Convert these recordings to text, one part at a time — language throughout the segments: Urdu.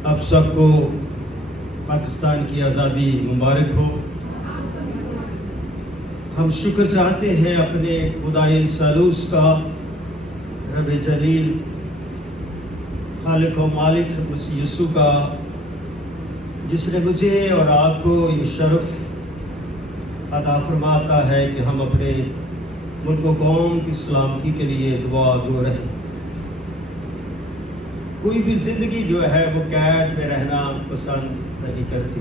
آپ سب کو پاکستان کی آزادی مبارک ہو۔ ہم شکر چاہتے ہیں اپنے خدائے ثالوث کا، رب جلیل خالق و مالک مسیح یسوع کا، جس نے مجھے اور آپ کو یہ شرف عطا فرماتا ہے کہ ہم اپنے ملک و قوم کی سلامتی کے لیے دعا گو رہیں۔ کوئی بھی زندگی جو ہے وہ قید میں رہنا پسند نہیں کرتی۔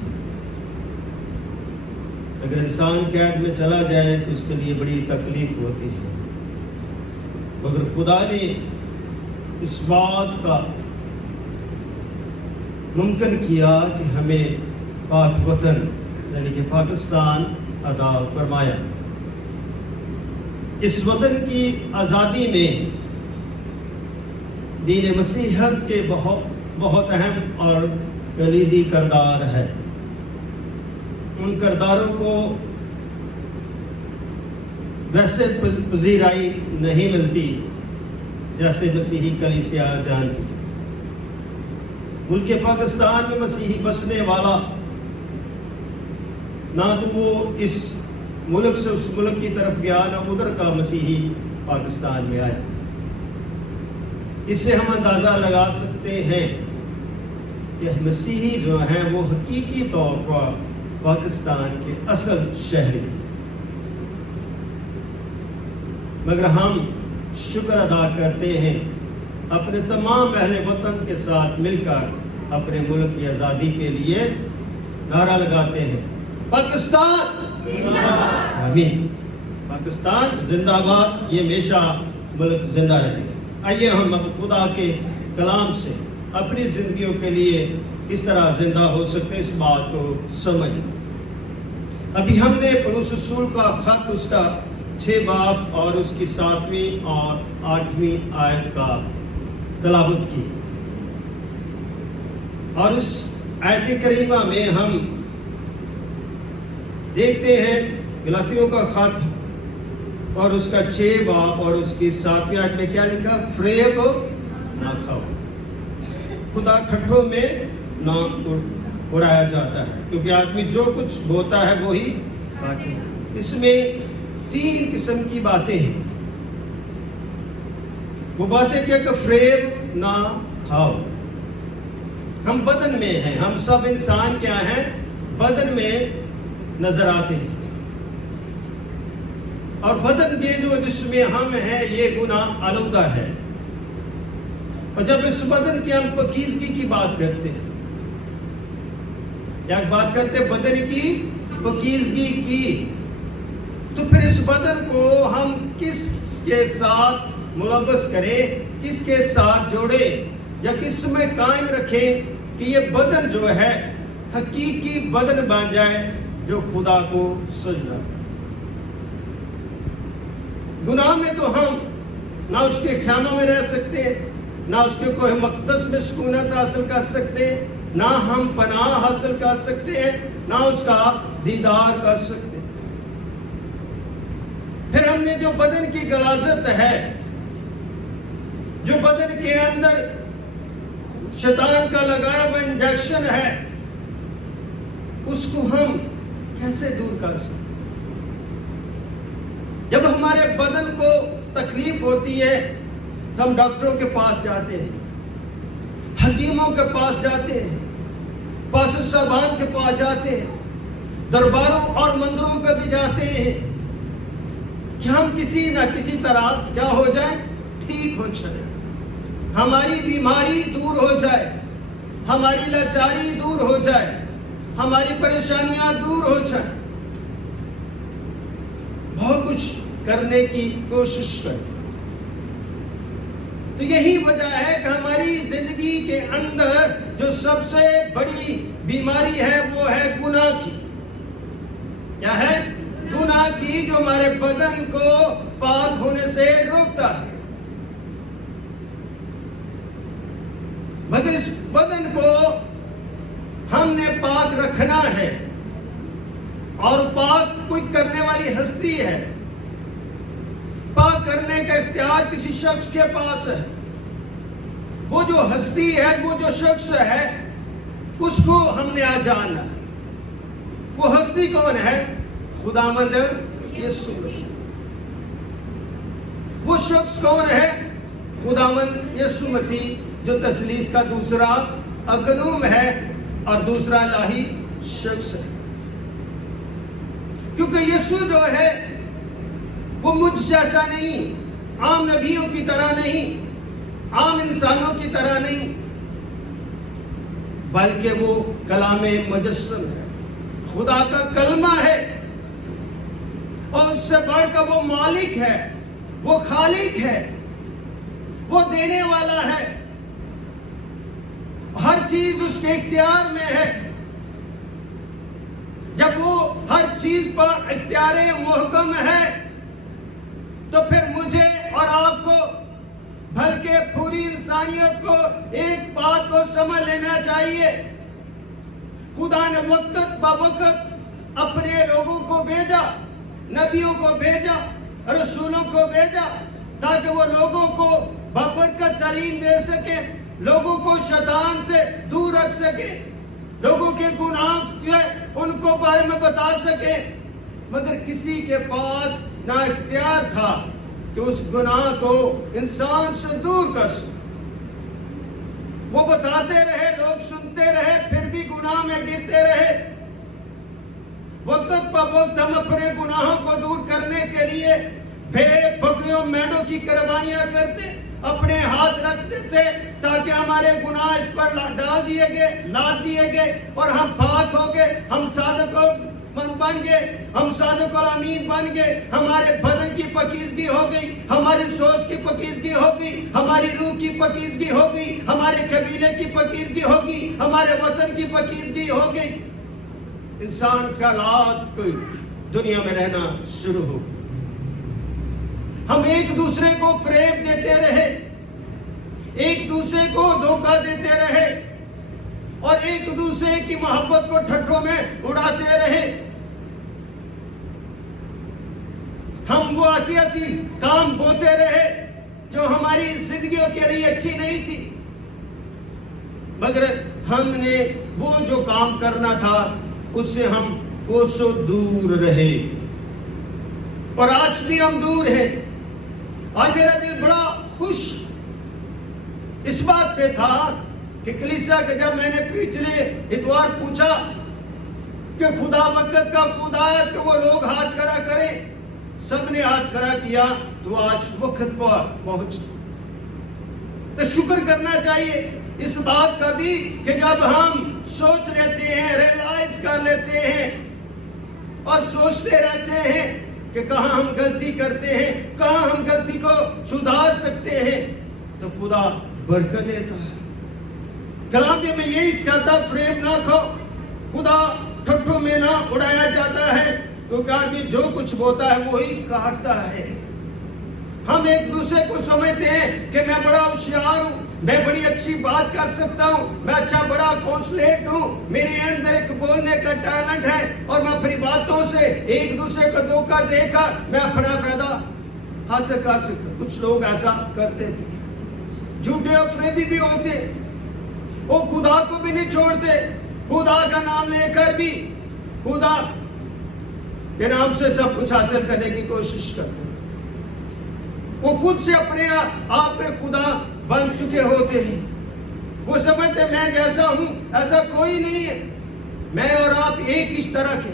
اگر انسان قید میں چلا جائے تو اس کے لیے بڑی تکلیف ہوتی ہے، مگر خدا نے اس بات کا ممکن کیا کہ ہمیں پاک وطن یعنی کہ پاکستان عطا فرمایا۔ اس وطن کی آزادی میں دین مسیحیت کے بہت اہم اور کلیدی کردار ہے۔ ان کرداروں کو ویسے پذیرائی نہیں ملتی جیسے مسیحی کلیسیا جانتی۔ ملک پاکستان میں مسیحی بسنے والا نہ تو وہ اس ملک سے اس ملک کی طرف گیا، نہ ادھر کا مسیحی پاکستان میں آیا۔ اس سے ہم اندازہ لگا سکتے ہیں کہ مسیحی جو ہیں وہ حقیقی طور پر پاکستان کے اصل شہری، مگر ہم شکر ادا کرتے ہیں، اپنے تمام اہل وطن کے ساتھ مل کر اپنے ملک کی آزادی کے لیے نعرہ لگاتے ہیں، پاکستان زندہ باد، آمین، پاکستان زندہ باد، یہ ہمیشہ ملک زندہ رہے۔ آئیے ہم اب خدا کے کلام سے اپنی زندگیوں کے لیے کس طرح زندہ ہو سکتے ہیں اس بات کو سمجھیں۔ ابھی ہم نے پولس رسول کا خط، اس کا 6 باب اور اس کی 7ویں اور 8ویں آیت کا تلاوت کی، اور اس آیت کریمہ میں ہم دیکھتے ہیں غلاطیوں کا خط اور اس کا 6 باب اور اس کی 7ویں آیت میں کیا لکھا؟ فریب نہ کھاؤ۔ خدا ٹھٹھوں میں نہ اڑایا جاتا ہے، کیونکہ آدمی جو کچھ بوتا ہے وہی کاٹے۔ اس میں 3 قسم کی باتیں ہیں۔ وہ باتیں کیا کہ فریب نہ کھاؤ۔ ہم بدن میں ہیں، ہم سب انسان کیا ہیں؟ بدن میں نظر آتے ہیں، اور بدن کے جو جس میں ہم ہیں یہ گناہ آلودہ ہے۔ اور جب اس بدن کی ہم پاکیزگی کی بات کرتے ہیں، یا بات کرتے ہیں بدن کی پاکیزگی کی، تو پھر اس بدن کو ہم کس کے ساتھ ملوث کریں، کس کے ساتھ جوڑیں، یا کس میں قائم رکھیں کہ یہ بدن جو ہے حقیقی بدن بن جائے جو خدا کو سجدہ کرے۔ گناہ میں تو ہم نہ اس کے خیموں میں رہ سکتے ہیں، نہ اس کے کوہ مقدس میں سکونت حاصل کر سکتے ہیں، نہ ہم پناہ حاصل کر سکتے ہیں، نہ اس کا دیدار کر سکتے ہیں۔ پھر ہم نے جو بدن کی غلاظت ہے، جو بدن کے اندر شیطان کا لگایا ہوا انجیکشن ہے، اس کو ہم کیسے دور کر سکتے ہیں؟ جب ہمارے بدن کو تکلیف ہوتی ہے تو ہم ڈاکٹروں کے پاس جاتے ہیں، حکیموں کے پاس جاتے ہیں، پاسر صاحبان کے پاس جاتے ہیں، درباروں اور مندروں پہ بھی جاتے ہیں کہ ہم کسی نہ کسی طرح کیا ہو جائے؟ ٹھیک ہو جائے، ہماری بیماری دور ہو جائے، ہماری لاچاری دور ہو جائے، ہماری پریشانیاں دور ہو جائیں۔ بہت کچھ کرنے کی کوشش کریں۔ تو یہی وجہ ہے کہ ہماری زندگی کے اندر جو سب سے بڑی بیماری ہے وہ ہے گناہ کی۔ کیا ہے؟ گناہ کی، جو ہمارے بدن کو پاک ہونے سے روکتا ہے۔ مگر اس بدن کو ہم نے پاک رکھنا ہے، اور پاک کوئی کرنے والی ہستی ہے۔ پاک کرنے کا اختیار کسی شخص کے پاس ہے۔ وہ جو ہستی ہے، وہ جو شخص ہے، اس کو ہم نے آج جانا. وہ ہستی کون ہے؟ خداوند یسوع مسیح. وہ شخص کون ہے؟ خداوند یسوع مسیح، جو تثلیث کا دوسرا اقنوم ہے اور دوسرا الہی شخص ہے. کیونکہ یسوع جو ہے وہ مجھ جیسا نہیں، عام نبیوں کی طرح نہیں، عام انسانوں کی طرح نہیں، بلکہ وہ کلام مجسم ہے، خدا کا کلمہ ہے، اور اس سے بڑھ کر وہ مالک ہے، وہ خالق ہے، وہ دینے والا ہے. ہر چیز اس کے اختیار میں ہے. جب وہ ہر چیز پر اختیار محکم ہے تو پھر مجھے اور آپ کو بلکہ پوری انسانیت کو ایک بات کو سمجھ لینا چاہیے. خدا نے وقت بوقت اپنے لوگوں کو بھیجا، نبیوں کو بھیجا، رسولوں کو بھیجا، تاکہ وہ لوگوں کو ببرکت تعلیم دے سکے، لوگوں کو شیطان سے دور رکھ سکے، لوگوں کے گناہ سے ان کو بارے میں بتا سکے. مگر کسی کے پاس نہ اختیار تھا کہ اس گناہ کو انسان سے دور کر سکے. وہ بتاتے رہے، لوگ سنتے رہے، پھر بھی گناہ میں گرتے رہے. وقت بہ وقت ہم اپنے گناہوں کو دور کرنے کے لیے بھیڑ بکریوں میڑوں کی قربانیاں کرتے، اپنے ہاتھ رکھتے تھے تاکہ ہمارے گناہ اس پر ڈال دیے گئے، لاد دیے گئے، اور ہم پاک ہو گئے، ہم صادق بن گئے، ہم صادق الامین بن گئے. ہمارے بدن کی پاکیزگی ہو گئی، ہماری سوچ کی پاکیزگی ہو گئی، ہماری روح کی پاکیزگی ہو گئی، ہمارے قبیلے کی پاکیزگی ہو گئی، ہمارے وطن کی پاکیزگی ہو گئی. انسان کا اولاد کوئی دنیا میں رہنا شروع ہو گئی. ہم ایک دوسرے کو فریب دیتے رہے، ایک دوسرے کو دھوکہ دیتے رہے، اور ایک دوسرے کی محبت کو ٹھٹھوں میں اڑاتے رہے. ہم وہ ایسی کام بوتے رہے جو ہماری زندگیوں کے لیے اچھی نہیں تھی، مگر ہم نے وہ جو کام کرنا تھا اس سے ہم کوسوں دور رہے، اور آج بھی ہم دور ہیں. آج میرا دل بڑا خوش اس بات پہ تھا کہ کلیسا کے جب میں نے پچھلے اتوار پوچھا کہ خدا وقت کا خدا ہے کہ وہ لوگ ہاتھ کھڑا کریں، سب نے ہاتھ کھڑا کیا، تو آج وقت پر پہنچ. تو شکر کرنا چاہیے اس بات کا بھی کہ جب ہم سوچ لیتے ہیں، ریلائز کر لیتے ہیں اور سوچتے رہتے ہیں کہ کہاں ہم غلطی کرتے ہیں، کہاں ہم غلطی کو سدھار سکتے ہیں، تو خدا برکت دیتا ہے. کلام میں یہی سکھاتا، فریب نہ کھو، خدا ٹھٹھوں میں نہ اڑایا جاتا ہے، کیونکہ آدمی جو کچھ بوتا ہے وہی کاٹتا ہے. ہم ایک دوسرے کو سمجھتے ہیں کہ میں بڑا ہوشیار ہوں، میں بڑی اچھی بات کر سکتا ہوں، میں اچھا بڑا کونسلیٹ ہوں، میرے اندر ایک بولنے کا ٹیلنٹ ہے، اور میں اپنی باتوں سے ایک دوسرے کو دھوکہ دے کر میں اپنا فائدہ حاصل کر سکتا ہوں. کچھ لوگ ایسا کرتے بھی ہیں، جھوٹے اور فریبی بھی ہوتے، وہ خدا کو بھی نہیں چھوڑتے، خدا کا نام لے کر بھی خدا کے نام سے سب کچھ حاصل کرنے کی کوشش کرتے ہیں. وہ خود سے اپنے آپ میں خدا بن چکے ہوتے ہیں. وہ سمجھتے میں جیسا ہوں ایسا کوئی نہیں ہے، میں اور آپ ایک اس طرح کے.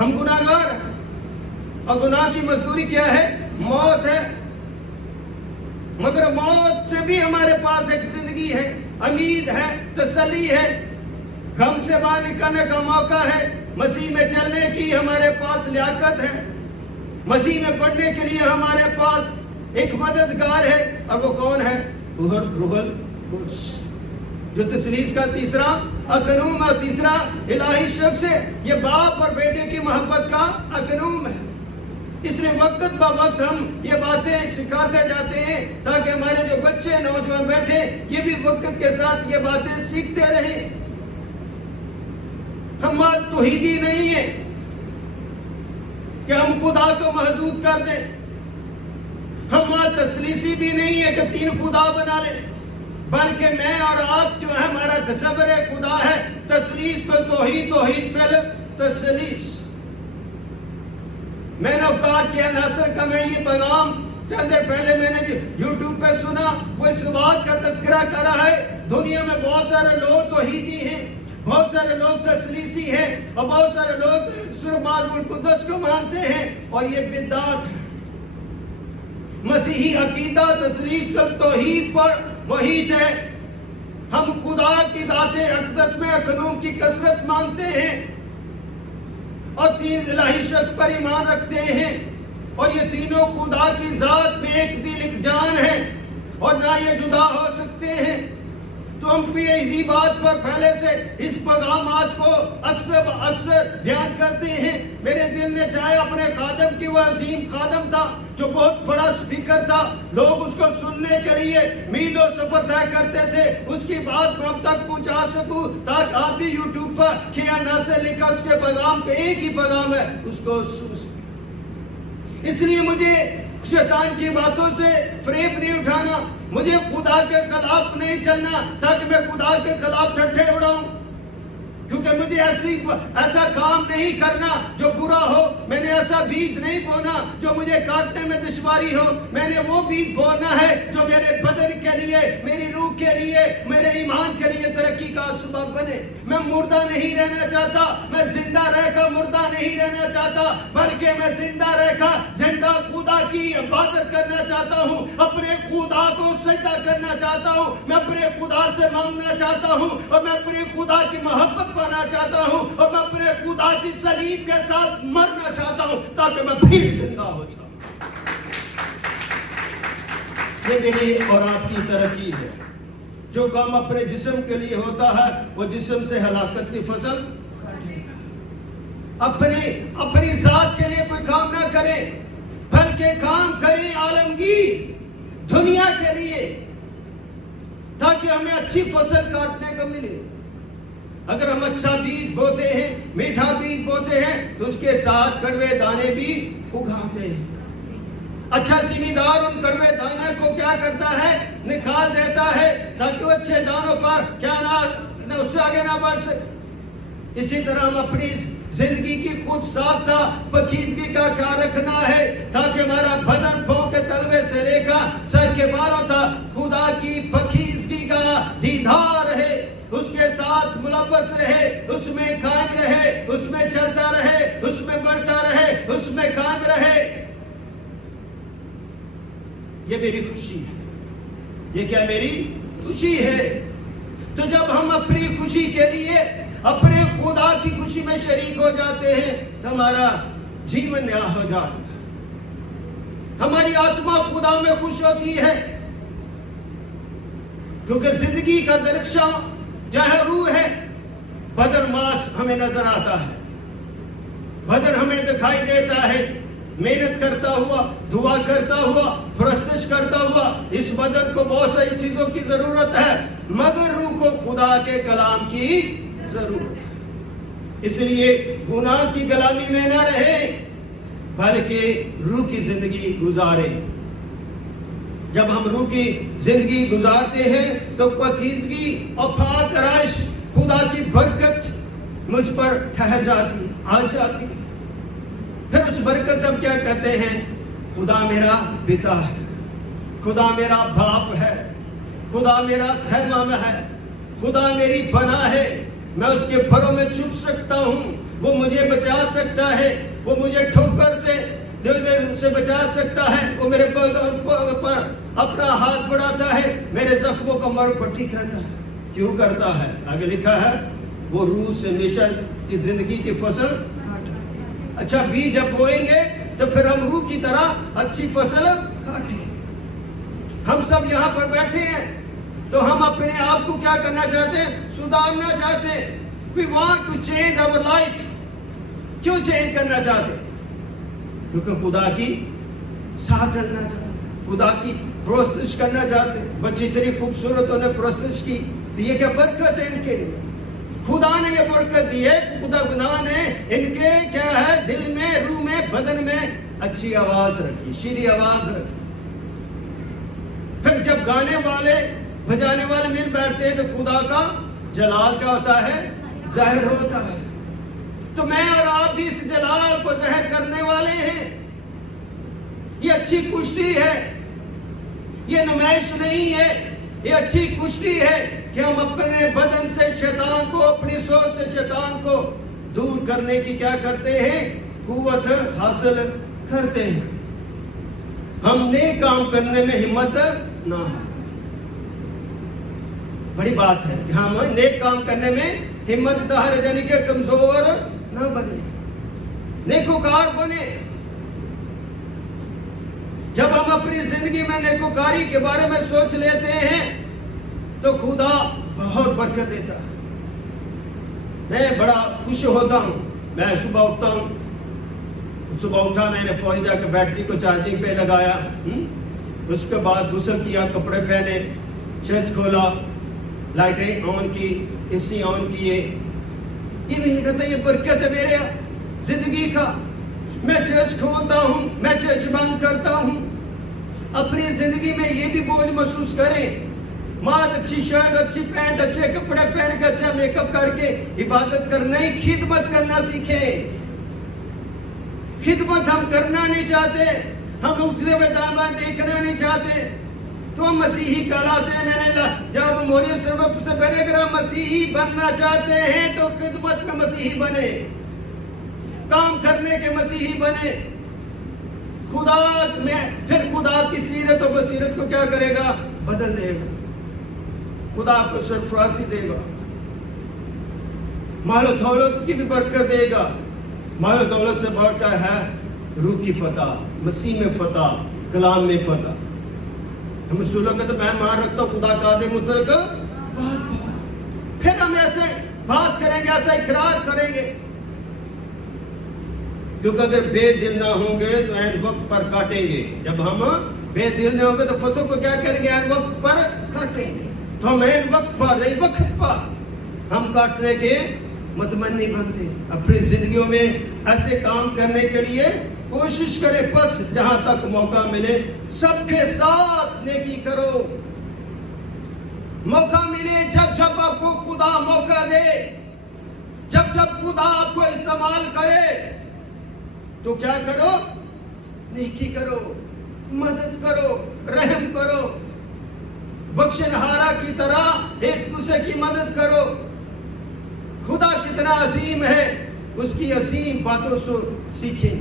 ہم گناہگار ہیں، اور گناہ کی مزدوری کیا ہے؟ موت ہے. مگر موت سے بھی ہمارے پاس ایک زندگی ہے، امید ہے، تسلی ہے، غم سے باہر نکلنے کا موقع ہے. مسیح میں چلنے کی ہمارے پاس لیاقت ہے، مسیح میں پڑھنے کے لیے ہمارے پاس ایک مددگار ہے، اور وہ کون ہے؟ روح القدس، جو تثلیث کا تیسرا اقنوم اور تیسرا الہی شخص ہے. یہ باپ اور بیٹے کی محبت کا اقنوم ہے. اس لیے وقت بہ وقت ہم یہ باتیں سکھاتے جاتے ہیں تاکہ ہمارے جو بچے نوجوان بیٹھے یہ بھی وقت کے ساتھ یہ باتیں سیکھتے رہیں. ہم توحیدی نہیں ہے کہ ہم خدا کو محدود کر دیں. ہم تثلیثی بھی نہیں ہے کہ تین خدا بنا لیں. بلکہ میں اور آپ جو ہے ہمارا تصور خدا ہے تثلیث فی توحید، توحید فی تثلیث۔ میں نے اوقات کیا ناصر کا میں یہ پیغام چند دیر پہلے میں نے یوٹیوب پہ سنا، وہ اس بات کا تذکرہ کر رہا ہے دنیا میں بہت سارے لوگ توحیدی ہیں، بہت سارے لوگ تثلیثی ہیں، اور بہت سارے لوگ صرف ماضی القدس کو مانتے ہیں، اور یہ بدعت ہے۔ مسیحی عقیدہ تثلیث و توحید پر محیط ہے۔ ہم خدا کی ذات اقدس میں اقنوم کی کثرت مانتے ہیں اور تین الہی شخص پر ایمان رکھتے ہیں، اور یہ تینوں خدا کی ذات میں ایک دل ایک جان ہے اور نہ یہ جدا ہو سکتے ہیں۔ تو ہم بھی اسی بات پر پہلے سے اس پیغامات کو اکثر بیان کرتے ہیں۔ میرے دل نے چاہے اپنے خادم کی، وہ عظیم خادم تھا جو بہت بڑا سپیکر تھا، لوگ اس کو سننے کے لیے میلوں سفر طے کرتے تھے، اس کی بات میں اب تک پہنچا سکوں تاکہ آپ بھی یوٹیوب پر کیا ناصر لکھا اس کے پیغام کا ایک ہی پیغام ہے، اس کو سن سکیں۔ اس لیے مجھے شیطان کی باتوں سے فریب نہیں اٹھانا، مجھے خدا کے خلاف نہیں چلنا تاکہ میں خدا کے خلاف ٹھٹھے اڑاؤں، کیونکہ مجھے ایسا کام نہیں کرنا جو برا ہو، میں نے ایسا بیج نہیں بونا جو مجھے کاٹنے میں دشواری ہو، میں نے وہ بیج بونا ہے جو میرے بدن کے لیے، میری روح کے لیے، میرے ایمان کے لیے ترقی کا سبب بنے۔ میں مردہ نہیں رہنا چاہتا، میں زندہ رہ کر مردہ نہیں رہنا چاہتا، بلکہ میں زندہ رہ کر زندہ خدا کی عبادت کرنا چاہتا ہوں، اپنے خدا کو سجدہ کرنا چاہتا ہوں، میں اپنے خدا سے مانگنا چاہتا ہوں، اور میں اپنے خدا کی محبت پانا چاہتا ہوں، اور میں اپنے خدا کی صلیب کے ساتھ مرنا چاہتا ہوں تاکہ میں پھر زندہ ہو جاؤں۔ یہ میری اور آپ کی ترقی ہے۔ جو کام اپنے جسم کے لیے ہوتا ہے وہ جسم سے ہلاکت کی فصل کاٹے گا۔ اپنی ذات کے لیے کوئی کام نہ کرے، بلکہ کام کرے عالمگیر دنیا کے لیے، تاکہ ہمیں اچھی فصل کاٹنے کو ملے۔ اگر ہم اچھا بیج بوتے ہیں، میٹھا بیج بوتے ہیں، تو اس کے ساتھ کڑوے دانے بھی اگاتے ہیں۔ اچھا زمیندار ان کڑوے دانے کو کیا کرتا ہے؟ نکال دیتا ہے تاکہ وہ اچھے دانوں پر کیا نہ اس سے آگے نہ بڑھ سکے۔ اسی طرح ہم اپنی زندگی کی خود ساختہ پاکیزگی کا خیال رکھنا ہے تاکہ ہمارا بدن پاؤں کے تلوے سے لے کر سر کے بالوں تک خدا کی پاکیزگی کا دیدار رہے، اس کے ساتھ ملوث رہے، اس میں قائم رہے، اس میں چلتا رہے، اس میں بڑھتا رہے، اس میں قائم رہے۔ یہ میری خوشی ہے۔ یہ کیا میری خوشی ہے؟ تو جب ہم اپنی خوشی کے لیے اپنے خدا کی خوشی میں شریک ہو جاتے ہیں تو ہمارا جیون نیا ہو جاتا ہے، ہماری آتما خدا میں خوش ہوتی ہے، کیونکہ زندگی کا درخشاں جہاں روح ہے، بدن ماس ہمیں نظر آتا ہے، بدن ہمیں دکھائی دیتا ہے، محنت کرتا ہوا، دعا کرتا ہوا، پرستش کرتا ہوا۔ اس بدن کو بہت ساری چیزوں کی ضرورت ہے، مگر روح کو خدا کے کلام کی ضرورت ہے۔ اس لیے گناہ کی غلامی میں نہ رہے، بلکہ روح کی زندگی گزارے۔ جب ہم روح کی زندگی گزارتے ہیں تو پاکیزگی اور پاک آرائش خدا کی برکت مجھ پر ٹھہر جاتی ہے، آ جاتی ہے۔ پھر اس برکت سے ہم کیا کہتے ہیں؟ خدا میرا پتا ہے، خدا میرا باپ ہے، خدا میرا خیمہ میں ہے، خدا میری پناہ ہے، میں اس کے پروں میں چھپ سکتا ہوں، وہ مجھے بچا سکتا ہے، وہ مجھے ٹھوکر سے بچا سکتا ہے، وہ میرے پر اپنا ہاتھ بڑھاتا ہے، میرے زخموں کا مر پٹی کرتا ہے۔ کیوں کرتا ہے؟ آگے لکھا ہے وہ روح سے ہمیشہ کی زندگی کی فصل کاٹے۔ اچھا بیج جب بوئیں گے تو پھر ہم روح کی طرح اچھی فصل کاٹیں گے۔ ہم سب یہاں پر بیٹھے ہیں تو ہم اپنے آپ کو کیا کرنا چاہتے ہیں؟ سدھارنا چاہتے ہیں۔ We want to change our life۔ کیوں چینج کرنا چاہتے ہیں؟ کیونکہ خدا کی ساتھ چلنا چاہتے ہیں، خدا کی پرستش کرنا چاہتے ہیں۔ بچی اتنی خوبصورت انہیں پرستش کی تو یہ کیا برکت ہے ان کے لیے؟ خدا نے یہ برکت دی ہے، خدا نے ان کے کیا ہے دل میں، روح میں، بدن میں اچھی آواز رکھی، شیریں آواز رکھی۔ پھر جب گانے والے بجانے والے مل بیٹھتے ہیں تو خدا کا جلال کیا ہوتا ہے؟ ظاہر ہوتا ہے. تو میں اور آپ بھی اس جلال کو ظاہر کرنے والے ہیں. یہ اچھی کشتی ہے, یہ نمائش نہیں ہے, یہ اچھی کشتی ہے کہ ہم اپنے بدن سے شیطان کو, اپنی سوچ سے شیطان کو دور کرنے کی کیا کرتے ہیں؟ قوت حاصل کرتے ہیں. ہم نیک کام کرنے میں ہمت نہ ہے. بڑی بات ہے کہ ہم نیک کام کرنے میں ہمت نہ ہارے, یعنی کہ کمزور نہ بنے, نیکوکار بنے. جب ہم اپنی زندگی میں نیکوکاری کے بارے میں سوچ لیتے ہیں تو خدا بہت برکت دیتا ہے. میں بڑا خوش ہوتا ہوں. میں صبح اٹھتا ہوں, صبح اٹھا, میں نے فوری جا کے بیٹری کو چارجنگ پہ لگایا, اس کے بعد غسل کیا, کپڑے پہنے, چرچ کھولا, لائٹیں آن کی, اے سی آن کیے. یہ نہیں کہتا یہ برکت ہے میرے زندگی کا. میں چرچ کھولتا ہوں, میں چرچ بند کرتا ہوں. اپنی زندگی میں یہ بھی بوجھ محسوس کریں, ماں اچھی شرٹ, اچھی پینٹ, اچھے کپڑے پہن کے, اچھا میک اپ کر کے عبادت کرنا ہی, خدمت کرنا سیکھیں. خدمت ہم کرنا نہیں چاہتے, ہم اٹھتے ہوئے داماں دیکھنا نہیں چاہتے, تو ہم مسیحی کہلاتے ہیں. میں نے جب موری سرب سے پہلے اگر ہم مسیحی بننا چاہتے ہیں تو خدمت میں مسیحی بنے, کام کرنے کے مسیحی بنے. خدا میں پھر خدا کی سیرت و بصیرت کو کیا کرے گا؟ بدل دے گا. خدا آپ کو سرفرازی دے گا, مال و دولت کی بھی برکت دے گا. مال و دولت سے بڑھ کر ہے روح کی فتح, مسیح میں فتح, کلام میں فتح. ہم سولو کہ تو میں مان رکھتا ہوں خدا کا آدھے مطلق بات, پھر ہم ایسے بات کریں گے, ایسا اقرار کریں گے. کیونکہ اگر بے دل نہ ہوں گے تو این وقت پر کاٹیں گے. جب ہم بے دل نہ ہوں گے تو فصل کو کیا کریں گے؟ این وقت پر کاٹیں گے. تو ہم این وقت پر ہم کاٹنے کے متمنی بنتے ہیں. اپنی زندگیوں میں ایسے کام کرنے کے لیے کوشش کریں. بس جہاں تک موقع ملے سب کے ساتھ نیکی کرو. موقع ملے جب جب آپ کو خدا موقع دے, جب جب خدا آپ کو استعمال کرے تو کیا کرو؟ نیکی کرو, مدد کرو, رحم کرو. بخشنہارا کی طرح ایک دوسرے کی مدد کرو. خدا کتنا عظیم ہے, اس کی عظیم باتوں سے سیکھیں.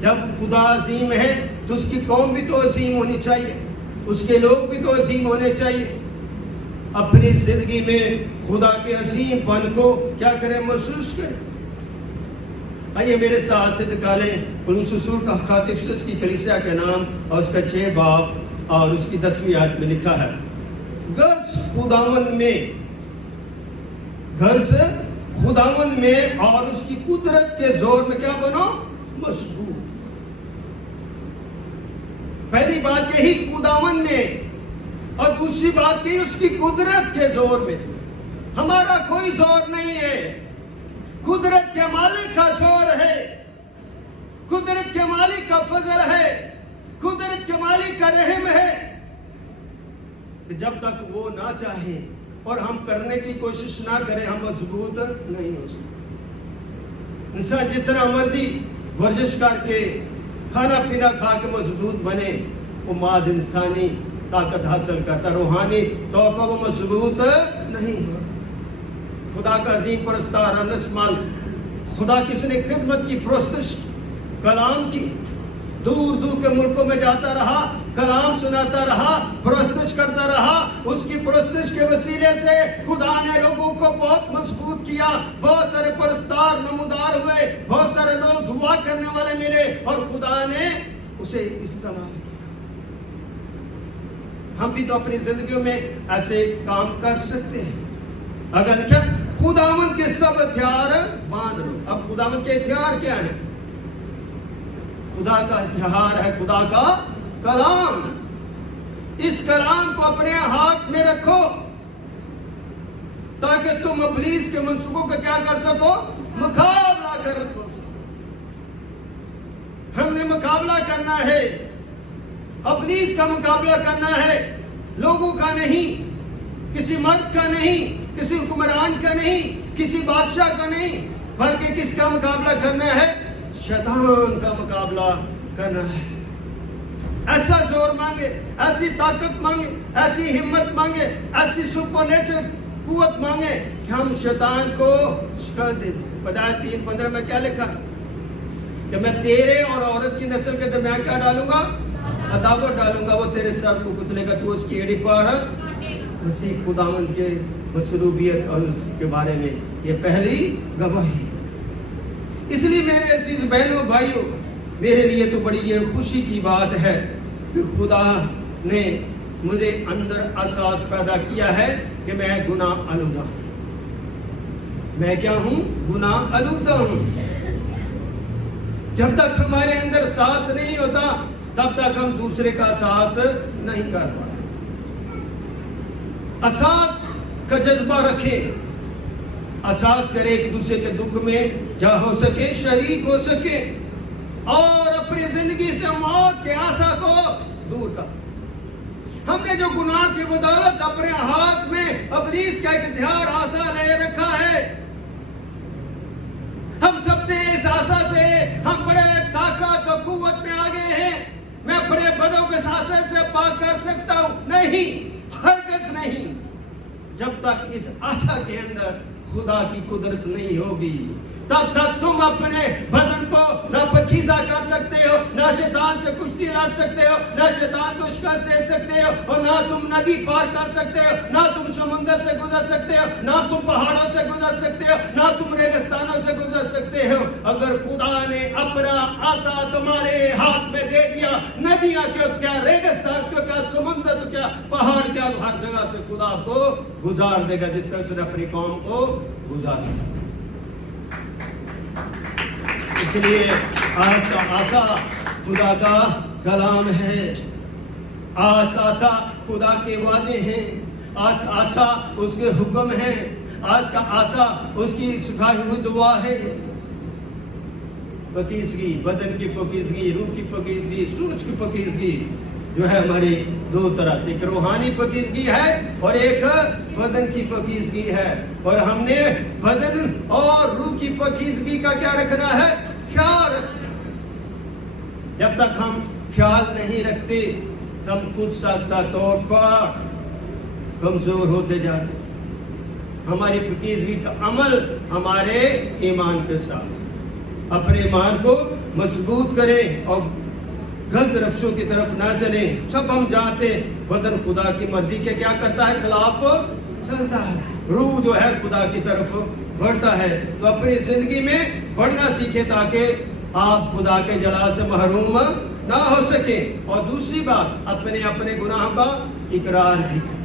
جب خدا عظیم ہے تو اس کی قوم بھی تو عظیم ہونی چاہیے, اس کے لوگ بھی تو عظیم ہونے چاہیے. اپنی زندگی میں خدا کے عظیم پن کو کیا کریں؟ محسوس کریں. آئیے میرے ساتھ نکالیں پولس رسول کا خط افسس کی کلیسیا کے نام اور اس کا 6 باب اور اس کی 10ویں آیت میں لکھا ہے, غرض خداوند میں اور اس کی قدرت کے زور میں کیا بنو؟ مضبوط. پہلی بات یہی خداوند میں, اور دوسری بات کی اس کی قدرت کے زور میں. ہمارا کوئی زور نہیں ہے, قدرت کے مالک کا زور ہے, قدرت کے مالک کا فضل ہے, قدرت کے مالک کا رحم ہے. کہ جب تک وہ نہ چاہے اور ہم کرنے کی کوشش نہ کریں ہم مضبوط نہیں ہو سکتے. انسان جتنا مرضی ورزش کر کے کھانا پینا کھا کے مضبوط بنے, وہ ماذ انسانی طاقت حاصل کرتا, روحانی طور پر وہ مضبوط نہیں ہوتا. خدا کا عظیم پرستار انس مال, خدا کی اس نے خدمت کی, پرستش کلام کی, دور دور کے ملکوں میں جاتا رہا, کلام سناتا رہا, پرستش کرتا رہا. اس کی پرستش کے وسیلے سے خدا نے لوگوں کو بہت مضبوط کیا. بہت سارے پرستار نمودار ہوئے, بہت سارے لوگ دعا کرنے والے ملے اور خدا نے اسے استعمال کیا. ہم بھی تو اپنی زندگیوں میں ایسے کام کر سکتے ہیں. اگر کیا خداوند کے سب ہتھیار باندھ لو. اب خداوند کے ہتھیار کیا ہیں؟ خدا کا ہتھیار ہے خدا کا کلام. اس کلام کو اپنے ہاتھ میں رکھو تاکہ تم ابلیس کے منصوبوں کا کیا کر سکو؟ مقابلہ کر سکو. ہم نے مقابلہ کرنا ہے. ابلیس کا مقابلہ کرنا ہے، لوگوں کا نہیں، کسی مرد کا نہیں، کسی حکمران کا نہیں، کسی بادشاہ کا نہیں، بلکہ کس کا مقابلہ کرنا ہے؟ شیطان کا مقابلہ کرنا ہے۔ ایسا زور مانگے، ایسی طاقت مانگے، ایسی ہمت مانگے، ایسی سپر نیچر قوت مانگے کہ ہم شیطان کو شکست دے دیں۔ بدایت 3:15 میں کیا لکھا کہ میں تیرے اور عورت کی نسل کے درمیان کیا ڈالوں گا؟ عداوت ڈالوں گا، وہ تیرے سر کو کچلے گا، تو اس کی ایڑی پر۔ مسیح خداوند کے مصلوبیت اور اس کے بارے میں یہ پہلی گواہی۔ اس لیے میرے عزیز بہنوں بھائیوں، میرے لیے تو بڑی یہ خوشی کی بات ہے کہ خدا نے مجھے اندر احساس پیدا کیا ہے کہ میں گناہ آلودہ ہوں۔ میں کیا ہوں؟ گناہ آلودہ ہوں۔ جب تک ہمارے اندر احساس نہیں ہوتا تب تک ہم دوسرے کا احساس نہیں کر پاتے۔ احساس کا جذبہ رکھیں، احساس کرے ایک دوسرے کے دکھ میں جہاں ہو سکے شریک ہو سکے، اور اپنی زندگی سے موت کے آسا کو دور کر۔ ہم نے جو گناہ کی بدولت اپنے ہاتھ میں ابلیس کا ایک ہتھیار آسا لے رکھا ہے، ہم سب نے اس آسا سے ہم بڑے طاقت و قوت میں آگے ہیں، میں اپنے بدوں کے ساسے سے پاک کر سکتا ہوں؟ نہیں، ہرگز نہیں، جب تک اس آسا کے اندر خدا کی قدرت نہیں ہوگی تب تک تم اپنے بدن کو نہ پاکیزہ کر سکتے ہو، نہ شیطان سے کشتی لڑ سکتے ہو، نہ شیطان کو شکست دے سکتے ہو، اور نہ تم ندی پار کر سکتے ہو، نہ تم سمندر سے گزر سکتے ہو، نہ تم پہاڑوں سے گزر سکتے ہو، نہ تم ریگستانوں سے گزر سکتے ہو۔ اگر خدا نے اپنا عصا تمہارے ہاتھ میں دے دیا، ندیاں کیوں کیا، ریگستان کیوں کیا، سمندر تو کیا، پہاڑ کیا، ہر جگہ سے خدا کو گزار دے گا جس طرح سے اپنی قوم کو گزارا۔ اس لیے آج کا آسا خدا کا کلام ہے، آج کا آسا خدا کے وعدے ہیں، آج کا آسا اس کے حکم ہیں، آج کا آسا اس کی سکھائی ہوئی دعا ہے۔ پاکیزگی، بدن کی پاکیزگی، روح کی پاکیزگی، سوچ کی پاکیزگی جو ہے ہماری دو طرح سے، ایک روحانی پاکیزگی ہے اور ایک بدن کی پاکیزگی ہے، اور ہم نے بدن اور روح کی پاکیزگی کا کیا رکھنا ہے؟ خیال رکھنا۔ جب تک ہم خیال نہیں رکھتے ہم خود ساختہ طور پر کمزور ہوتے جاتے ہیں۔ ہماری پاکیزگی کا عمل ہمارے ایمان کے ساتھ، اپنے ایمان کو مضبوط کریں اور غلط رفشوں کی طرف نہ چلیں۔ سب ہم جانتے بدن خدا کی مرضی کے کیا کرتا ہے؟ خلاف چلتا ہے۔ روح جو ہے خدا کی طرف بڑھتا ہے، تو اپنی زندگی میں بڑھنا سیکھیں تاکہ آپ خدا کے جلال سے محروم نہ ہو سکیں۔ اور دوسری بات، اپنے گناہ کا اقرار بھی کریں۔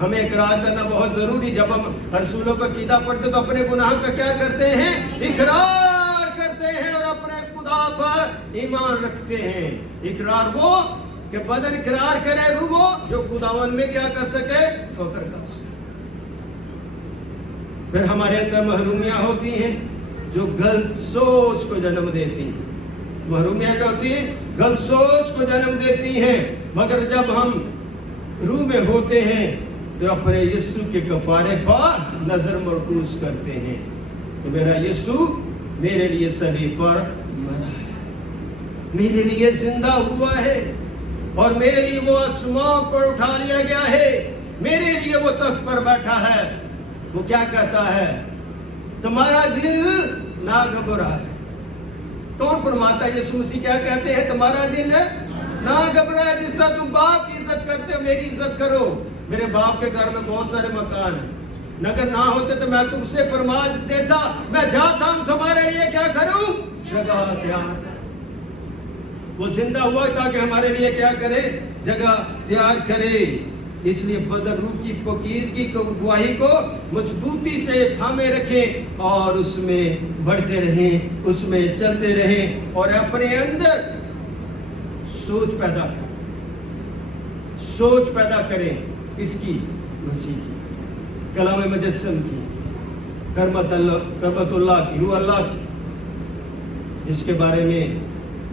ہمیں اقرار کرنا بہت ضروری۔ جب ہم رسولوں کا عقیدہ پڑھتے تو اپنے گناہ کا کیا کرتے ہیں؟ اقرار کرتے ہیں اور اپنے خدا پر ایمان رکھتے ہیں۔ اقرار وہ کہ بدن اقرار کرے، روح وہ جو خداوند میں کیا کر سکے؟ فخر کر سکے۔ پھر ہمارے اندر محرومیاں ہوتی ہیں جو غلط سوچ کو جنم دیتی ہیں۔ محرومیاں کیا ہوتی ہیں؟ غلط سوچ کو جنم دیتی ہیں۔ مگر جب ہم روح میں ہوتے ہیں تو اپنے یسوع کے کفارے پر نظر مرکوز کرتے ہیں کہ میرا یسوع میرے لیے صلیب پر مرا ہے، میرے لیے زندہ ہوا ہے، اور میرے لیے وہ آسمان پر اٹھا لیا گیا ہے، میرے لیے وہ تخت پر بیٹھا ہے۔ وہ کیا کہتا ہے؟ تمہارا دل نہ گھبرائے۔ کون فرماتا ہے؟ یسوع مسیح کیا کہتے ہیں؟ تمہارا دل نہ گھبرائے۔ جس طرح تم باپ کی عزت کرتے ہو میری عزت کرو۔ میرے باپ کے گھر میں بہت سارے مکان ہیں، اگر نہ ہوتے تو میں تم سے فرما دیتا میں جاتا ہوں تمہارے لیے کیا کروں؟ جگہ تیار کروں۔ وہ زندہ ہوا تاکہ ہمارے لیے کیا کرے؟ جگہ تیار کرے۔ اس لیے بدن روح کی پاکیزگی کو، گواہی کو مضبوطی سے تھامے رکھیں اور اس میں بڑھتے رہیں، اس میں چلتے رہیں، اور اپنے اندر سوچ پیدا کریں۔ سوچ پیدا کریں کس کی؟ مسیح کی، کلام مجسم کی، کرمت اللہ کی، روح اللہ کی، جس کے بارے میں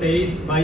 22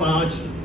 5